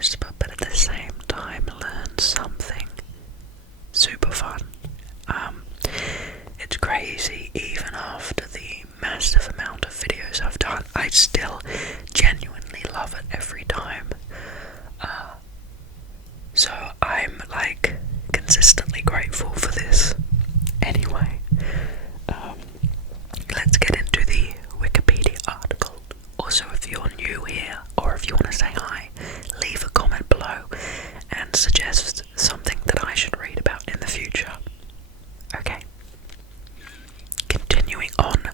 surprised, but at the same time learned something super fun. It's crazy, even after the massive amount of videos I've done, I still genuinely love it every time. So I'm like consistently grateful for this. Anyway, let's get into the Wikipedia article. Also, if you're new here, or if you want to say hi, leave a comment below and suggest something that I should read about in the future. Okay. Continuing on,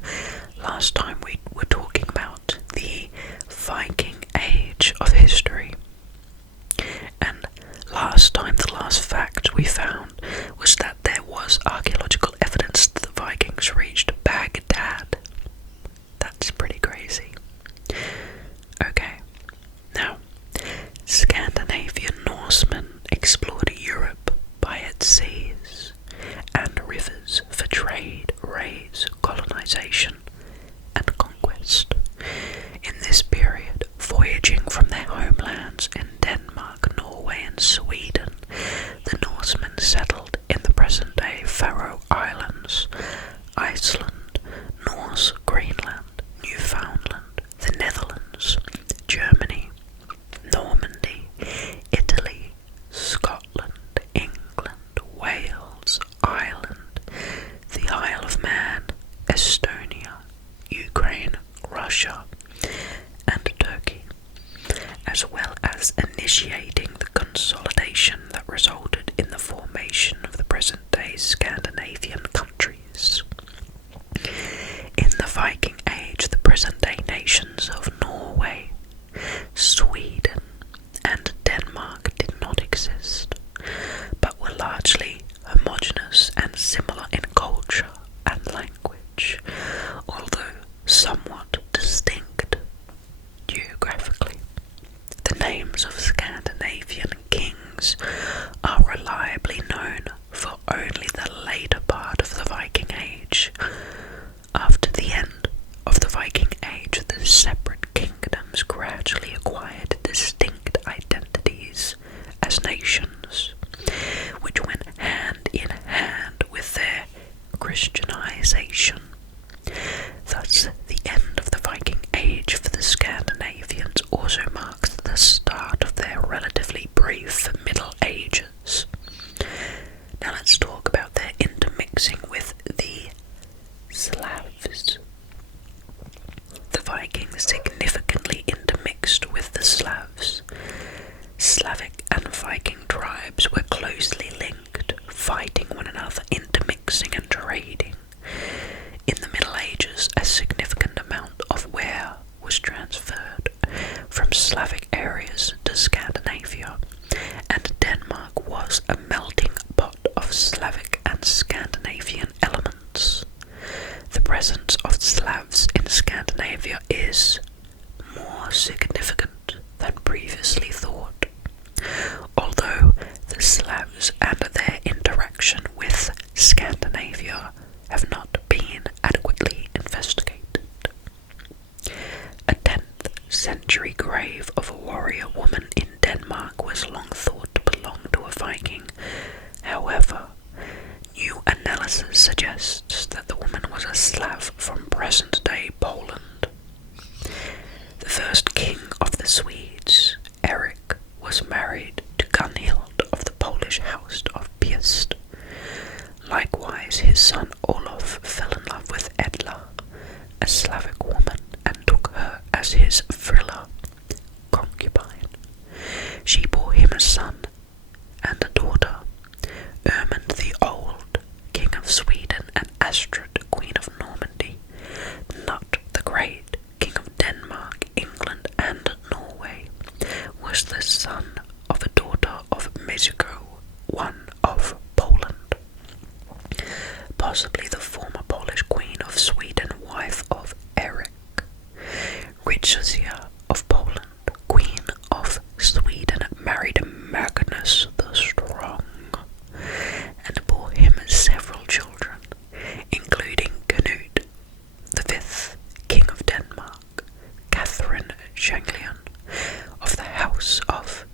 last time we were talking about the Viking Age of history. And last time, the last fact we found was that there was archaeological evidence that the Vikings reached Baghdad. That's pretty crazy. Okay, now, Scandinavian Norsemen explored Europe by its seas and rivers for trade, raids, colonization, and conquest. In this period, voyaging from their homelands in Denmark, Norway, and Sweden, the Norsemen settled in the present-day Faroe Islands, Iceland, Norse Greenland, Newfoundland, the Netherlands, Germany, Normandy, Italy, Scotland, England, Wales, Ireland, the Isle of Man, Estonia, Ukraine, Russia, and Turkey, as well as initiating the consolidation that resulted in the formation of the present-day Scandinavian countries. In the Viking Age, the present-day nations of Norway, Sweden, and Denmark did not exist, but were largely homogeneous and similar in culture and language, although somewhat distinct geographically. The names of Scandinavian kings are reliably known for only the later part of the Viking Age. After the end of the Viking Age, the separate kingdoms gradually acquired distinct identities as nations, which went hand in hand with their Christianization. Thus, the end of the Viking Age for the Scandinavians also marks the start of their relatively brief Middle Ages. Now let's talk about their intermixing with the Slavs. The Vikings significantly intermixed with the Slavs. Slavic and Viking tribes were closely linked, fighting one another, intermixing and trading. In the Middle Ages, a significant amount of ware was transferred from Slavic areas to Scandinavia, and Denmark was a melting pot of Slavic and Scandinavian elements. The presence of Slavs in Scandinavia is more significant than previously thought, although the Slavs and their interaction with Scandinavia have not been adequately investigated. A 10th century grave of a warrior woman in Denmark was long thought to belong to a Viking. However, new analysis suggests that the woman was a Slav from present-day Poland. The first king of the Swedes, Eric, was married to Gunhild of the Polish house of Piast. Likewise, his son Olaf fell in love with Edla, a Slavic woman, and took her as his frilla, concubine. She bore him a son and a daughter, Ermund the Old, king of Sweden, and Astrid, queen of Normandy, Nut the Great, king of Denmark, England, and Norway, was the son of a daughter of Mexico, one of Poland. Possibly the former Polish queen of Sweden, wife of Eric. Richezia of Poland, queen of Sweden, married Magnus the Strong, and bore him several children, including Canute V, king of Denmark, Catherine Changlian of the house of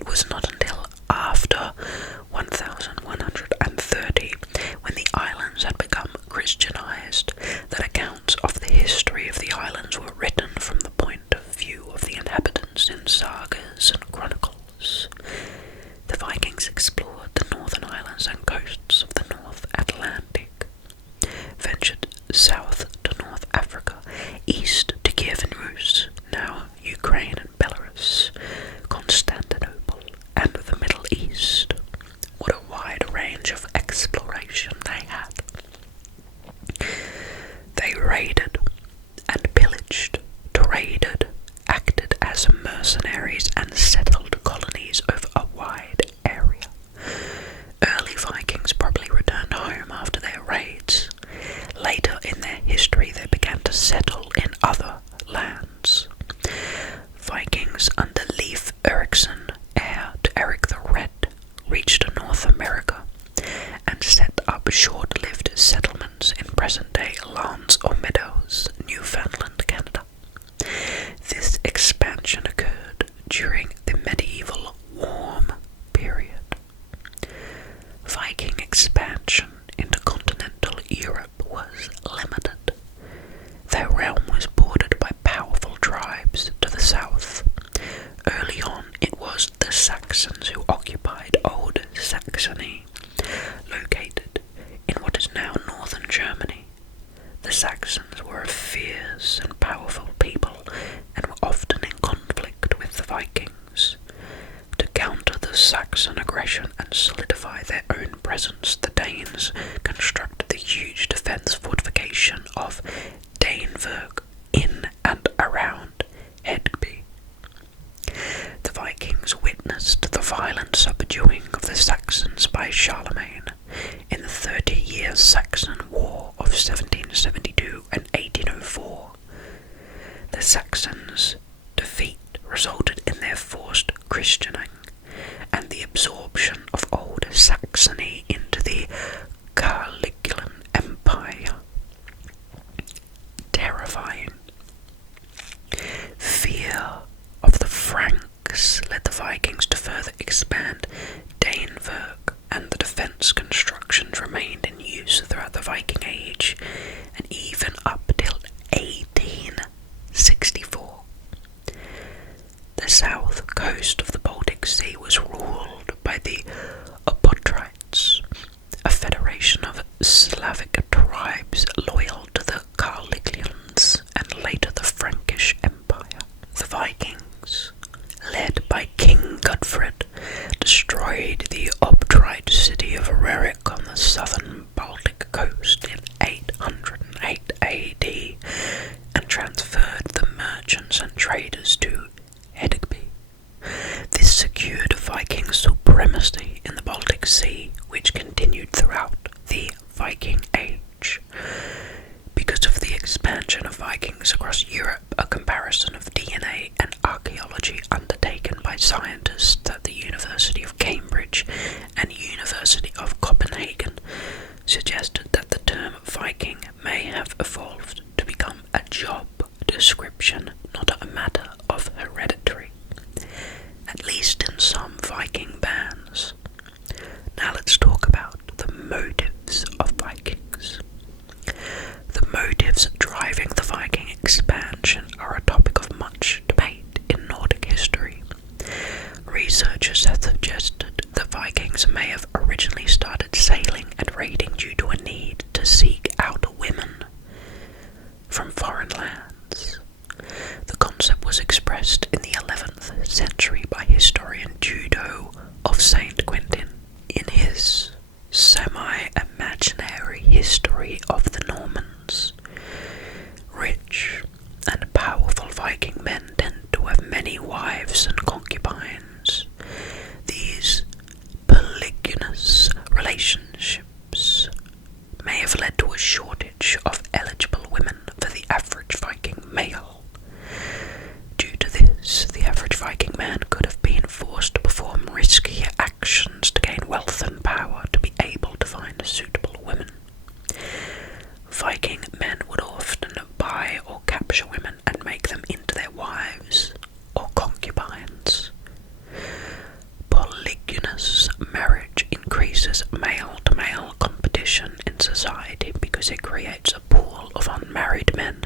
it was not until after 1130, when the islands had become Christianized, that accounts of the history of the islands were written from the point of view of the inhabitants in sagas and chronicles. The Vikings explored the northern islands and coasts of the North Atlantic, ventured south to North Africa, east to Kiev and Rus, now Ukraine and Belarus, Constantinople, and the Middle East. What a wide range of exploration they had. They raided and pillaged, traded, acted as mercenaries, and settled colonies over a wide area. Early Vikings probably returned home after their raids. Later in their history, they began to settle in other lands. Vikings under Leif Erikson, heir to Eric the Red, reached North America and set up short-lived settlements in present-day Lance or Meadows, Newfoundland, Canada. This expansion occurred during the medieval warm period. Viking expansion into continental Europe was limited. Their realm was bordered by powerful tribes to the south. Early on, it was the Saxons who occupied Old Saxony, located in what is now northern Germany. The Saxons were a fierce and powerful people and were often in conflict with the Vikings. To counter the Saxon aggression and solidify their own presence, the Danes constructed the huge defence fortification of Danevirk in and around Edgeby. The Vikings witnessed the violent subduing of the Saxons by Charlemagne in the 30-year Saxon War of 1772 and 1804. The Saxons' defeat resulted in their forced Christianing and the absorption of Old Saxony into the Caligularan Empire. Terrifying. Fear of the Franks led the Vikings to further expand Danevirk, and the defence constructions remained in use throughout the Viking Age and even up till 1864. The south coast of the Baltic Sea was ruled by the Obotrites, a federation of Slavic tribes loyal to the Caligulans and later the Frankish Empire. The Vikings, led by King Gudfred, destroyed the Obotrite city of Rerik on the southern Baltic coast in 808 AD and transferred the merchants and traders to Edgeby. This secured Viking supremacy in the Baltic Sea, which continued throughout the Viking Age. Because of the expansion of Vikings across Europe, a comparison of DNA and archaeology undertaken by scientists at the University of Cambridge and University of Copenhagen suggested that the term Viking may have evolved to become a job description, not a matter of hereditary, at least in some Viking bands. Now let's talk about the motives of Vikings. The motives driving the Viking expansion are a topic of much debate in Nordic history. Researchers have suggested that Vikings may have originally started sailing and raiding due to a need to seek out women from foreign lands. The concept was expressed in the 11th century by historian Judo of St. Quentin in his semi-imaginary history of the Normans. Rich and powerful Viking men tend to have many wives and concubines. These polygynous relationships may have led to a shortage of eligible women for the average Viking male. Due to this, the average Viking man could have been forced creates a pool of unmarried men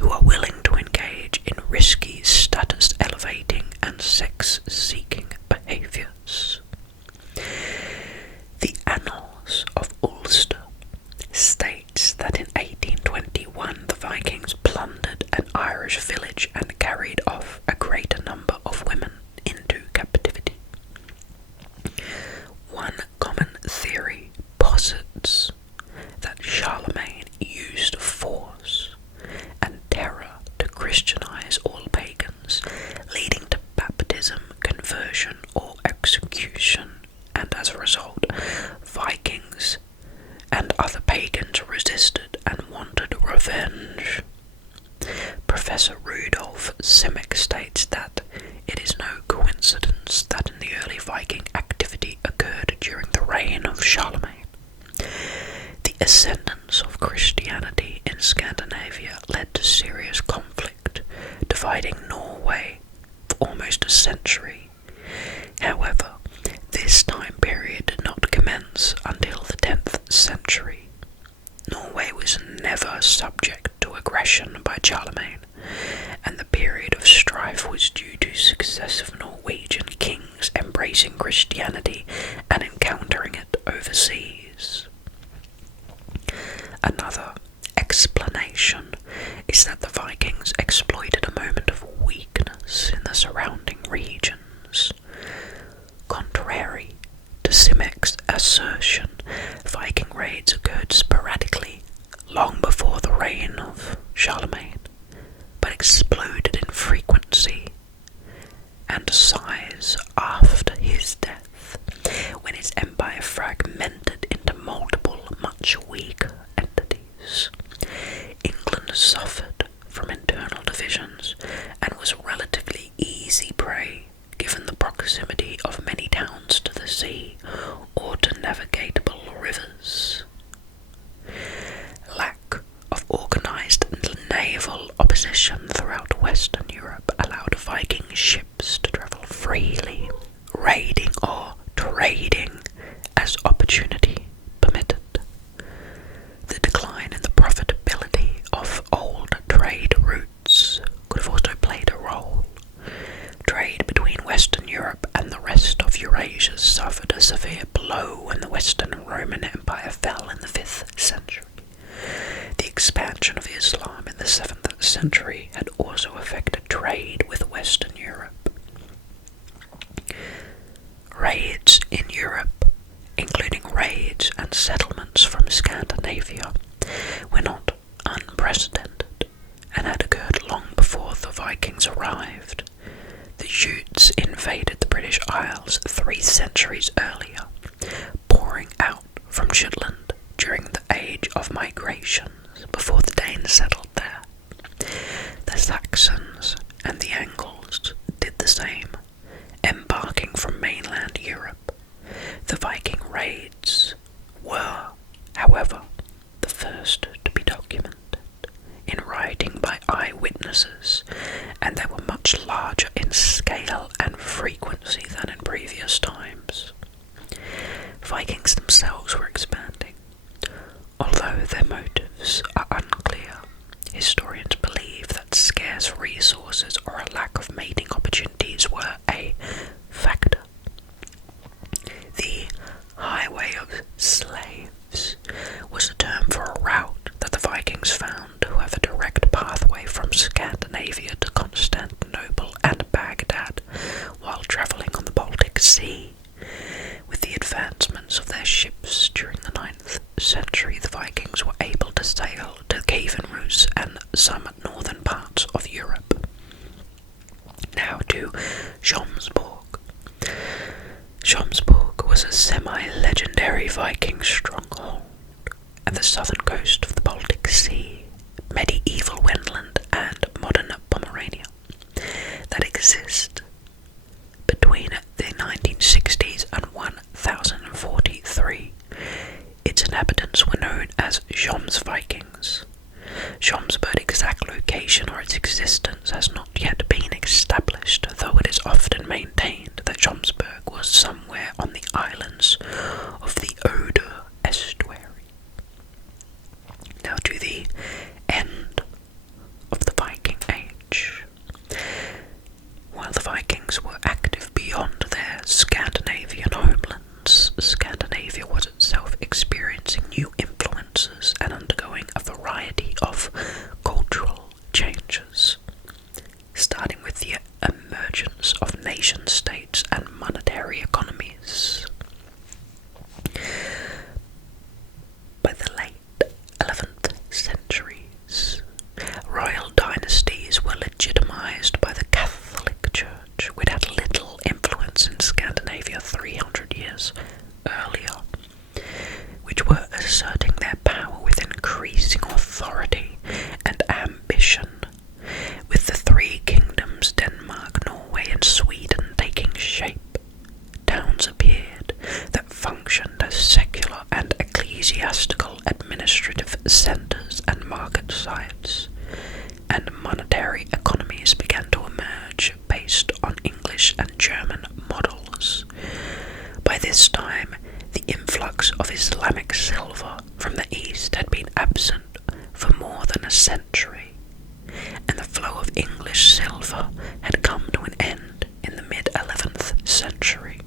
who are willing to engage in risky, status-elevating and sex-seeking behaviours. The Annals of Ulster states that in 1821 the Vikings plundered an Irish village and carried off a greater number of women into captivity. One common theory posits that Charlemagne used force and terror to Christianize all pagans, leading to baptism, conversion, or execution, and as a result, Vikings and other pagans resisted and wanted revenge. Professor Rudolf Simek states that it is no coincidence that in the early Viking activity occurred during the reign of Charlemagne. The ascendance of Christianity in Scandinavia led to serious conflict, dividing Norway for almost a century. However, this time period did not commence until the 10th century. Norway was never subject to aggression by Charlemagne, and the period of strife was due to successive Norwegian kings embracing Christianity and encountering it overseas. Another explanation is that the Vikings exploited a moment of weakness in the surrounding regions. Contrary to Simek's assertion, Viking raids occurred sporadically long before the reign of Charlemagne, but exploded in frequency and size after his death, when his empire fragmented into multiple, much weaker entities. England suffered from internal divisions and was relatively easy prey given the proximity of many towns to the sea or to navigable rivers. Lack of organised naval opposition throughout Western Europe allowed Viking ships to travel freely, raiding or trading as opportunity permitted. The decline in the profitability of old trade routes could have also played a role. Trade between Western Europe and the rest of Eurasia suffered a severe blow when the Western Roman Empire fell in the 5th century. The expansion of Islam in the 7th century had also affected trade with Western Europe. Raids in Europe, including raids and settlements from Scandinavia, were not unprecedented and had occurred long before the Vikings arrived. The Jutes invaded the British Isles 3 centuries earlier, pouring out from Shetland during the Age of Migrations before the Danes settled there. The Saxons and the Angles did the same, embarking from mainland Europe. The Viking raids were, however, the first to be documented in writing by eyewitnesses, and they were much larger in scale and frequency than in previous times. Vikings themselves were expanding. Although their motives are unclear, historians believe that scarce resources or a lack of mating opportunities were a factor. The highway of slaves was a term for a route that the Vikings found to have a direct pathway from Scandinavia to Constantinople and Baghdad while travelling on the Baltic Sea. With the advancements of their ships during the 9th century, the Vikings were able to sail to Caven Routes and some northern parts of Europe. Now to Jomsborg. Jomsborg was a semi-legendary Viking stronghold at the southern coast of the Baltic Sea, medieval Wendland and modern Pomerania, that exist between the 1960s and 1043. Its inhabitants were known as Jomsvikings. Jomsburg's exact location or its existence has not yet been established, though it is often maintained that Jomsburg was somewhere on the islands of the Oder estuary. Now to Scandinavia 300 years earlier, which were asserting their power with increasing authority and ambition. With the three kingdoms, Denmark, Norway and Sweden, taking shape, towns appeared that functioned as secular and ecclesiastical administrative centres and market sites, and monetary economies began to emerge based on English and German models. By this time, the influx of Islamic silver from the East had been absent for more than a century, and the flow of English silver had come to an end in the mid-11th century.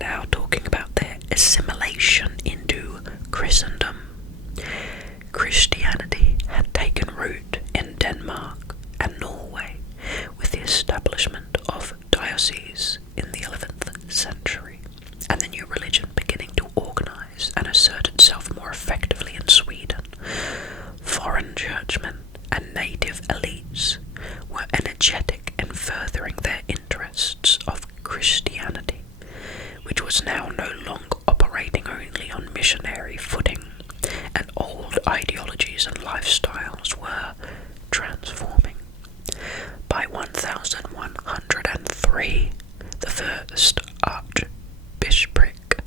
Now talking about their assimilation into Christendom. Christianity had taken root in Denmark and Norway with the establishment of dioceses in the 11th century, and the new religion beginning to organise and assert itself more effectively in Sweden. Foreign churchmen and native elites were energetic in furthering their interests of Christianity, which was now no longer operating only on missionary footing, and old ideologies and lifestyles were transforming. By 1103, the first archbishopric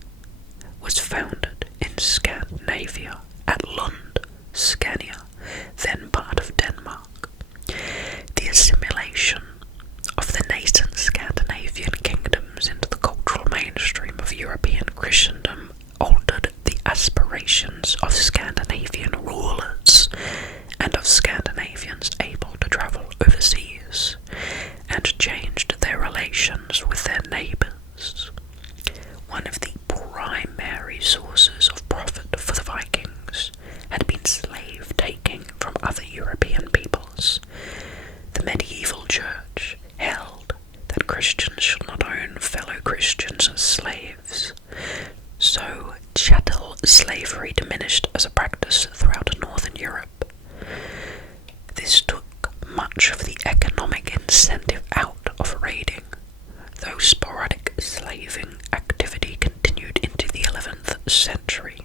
was founded in Scandinavia at Lund, Scania, then part of Denmark. The assimilation of the nascent Scandinavian kingdoms into the cultural mainstream of European Christendom altered the aspirations of Scandinavian rulers and of Scandinavians able to travel overseas, and changed their relations with their neighbours. One of the primary sources of profit for the Vikings had been slave taking from other European peoples. The medieval church held that Christians should not own fellow Christians as slaves, so chattel slavery diminished as a practice throughout northern Europe. This took much of the economic incentive out of raiding, though sporadic slaving activity continued into the 11th century.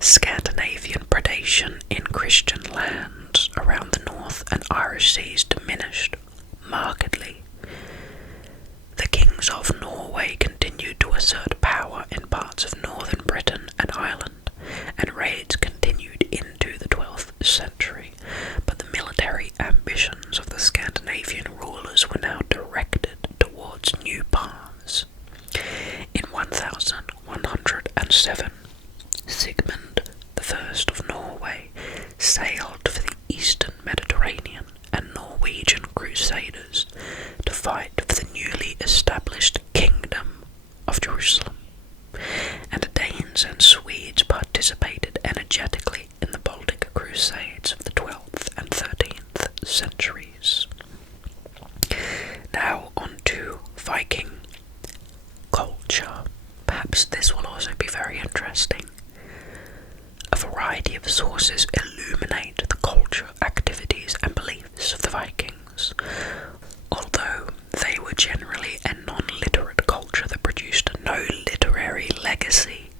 Scandinavian predation in Christian lands around the North and Irish seas diminished markedly. The kings of Norway continued to assert power in parts of northern Britain and Ireland, and raids continued into the 12th century, but the military ambitions of the Scandinavian rulers were now directed towards new paths. In 1107, Sigmund I of Norway sailed for the eastern Mediterranean, and Norwegian crusaders to fight for the newly established Kingdom of Jerusalem, and Danes and Swedes participated energetically in the Baltic Crusades of the 12th and 13th centuries. Now on to Viking culture. Perhaps this will also be very interesting. A variety of sources illuminate the culture, activities and beliefs of the Vikings. Although they were generally a non-literate culture that produced no literary legacy,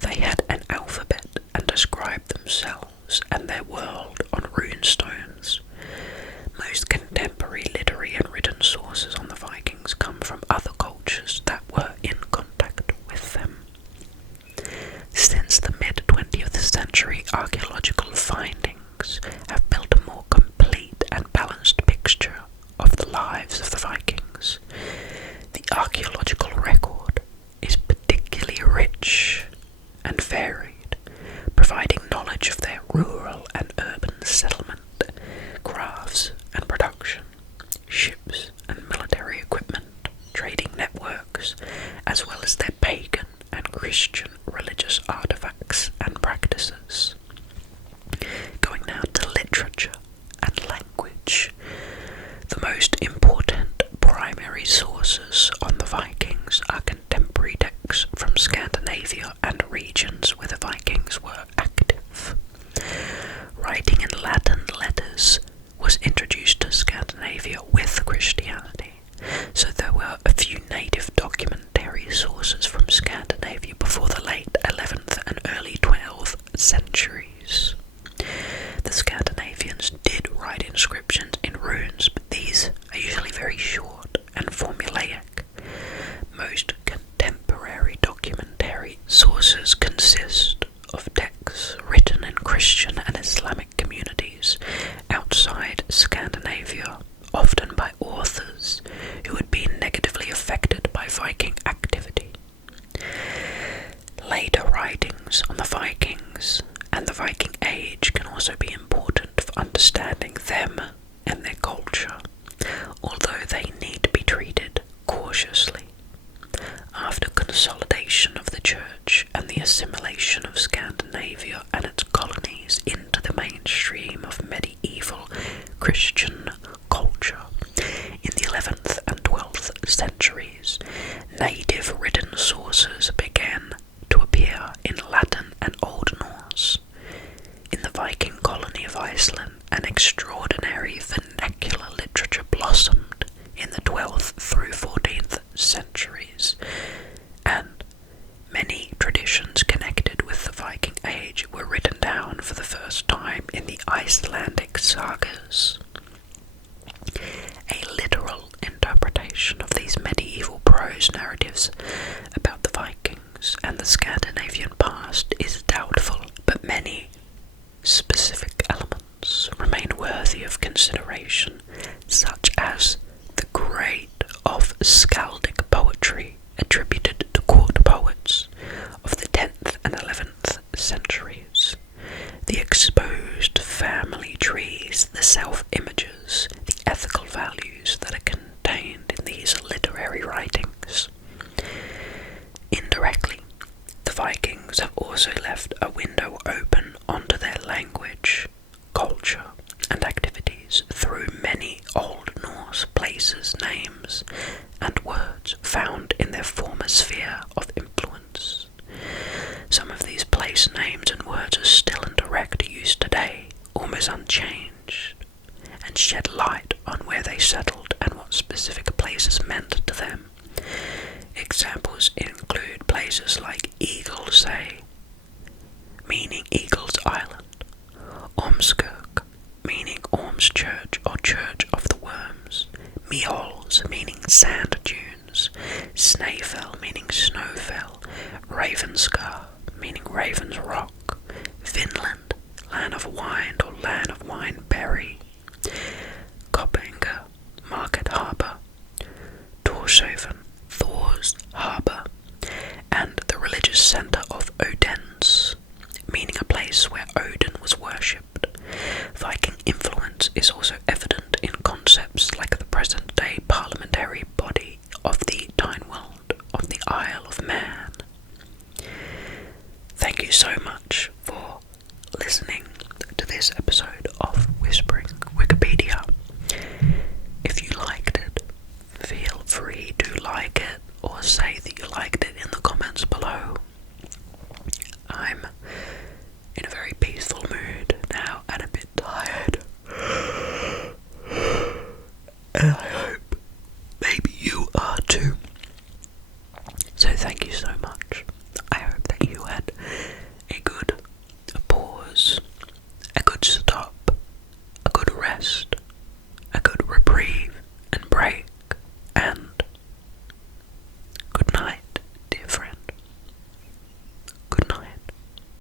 they had an alphabet and described themselves and their world on runestones. Most contemporary literary and written sources on the Vikings come from other cultures that were in contact with them. Since the mid-20th century, archaeological findings have built a more complete and balanced picture of the lives of the Vikings. The archaeological record is particularly rich and varied, providing knowledge of their rural and urban settlement, crafts and production, ships and military equipment, trading networks, as well as their pagan and Christian religious artifacts and practices. Going now to literature and language. The most important primary sources on the Vikings are contemporary texts from Scandinavia and regions where the Vikings were active. Writing in Latin letters was introduced to Scandinavia with Christianity, so there were a few centuries, native written sources began to appear in Latin and Old Norse. In the Viking colony of Iceland, an extraordinary vernacular literature blossomed in the 12th through 14th centuries, and many traditions connected with the Viking Age were written down for the first time in the Icelandic sagas. A literal interpretation of these medieval prose narratives about the Vikings and the Scandinavian past is doubtful, but many specific elements remain worthy of consideration, such as the grade of skaldic poetry attributed to court poets of the 10th and 11th centuries, the exposed family trees, the self-images, the ethical values that are contained in these literary writings. Indirectly, the Vikings have also left a window open onto their language, culture, and activities through many Old Norse places, names, and words found in their former sphere of influence. Some of these place names and words are still in direct use today, almost unchanged, and shed light on where they settled and what specific places meant to them. Examples include places like Eaglesay, meaning Eagle's Island, Ormskirk, meaning Orm's Church or Church of the Worms, Meols, meaning sand dunes, Snæfell, meaning snowfell, Ravenscar, meaning Raven's Rock, Vinland, land of wine or land of wine berry, Koppanga, Market Harbour, Torshaven, Thor's Harbour, and the religious centre of Odense, meaning a place where Odin was worshipped. Viking influence is also evident in concepts like the present-day parliamentary body of the Tynwald of the Isle of Man. Thank you so much for listening to this episode of Whispering Wikipedia. If you liked it, feel free to like it or say that you liked it in the comments below. I'm in a very peaceful mood now and a bit tired. And I